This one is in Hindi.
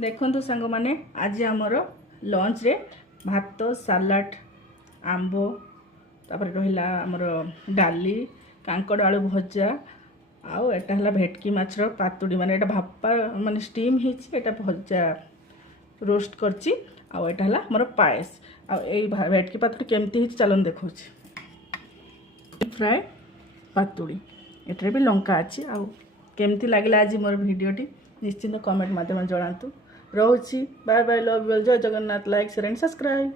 देखो सांग मैंने आज आमर लंच रे भात सालाड आंब तापर रहा आमर डाली कांकड़ आलू भजा आउ एटा हला भेटकी माछर पातुड़ी माने एटा भापा माने स्टीम हिची एटा भजा रोस्ट करची आउ एटा हला मोर पायस आ ए भेटकी पातुड़ी केमती हिची चलन देखौची फ्राए पातुड़ी एटारे भी लंका अच्छी आउ केमती लागला आज मोर वीडियोटी निश्चिंत कमेंट माध्यम जनातु रोची बाय बाय लव यू जय Jagannath like share and subscribe.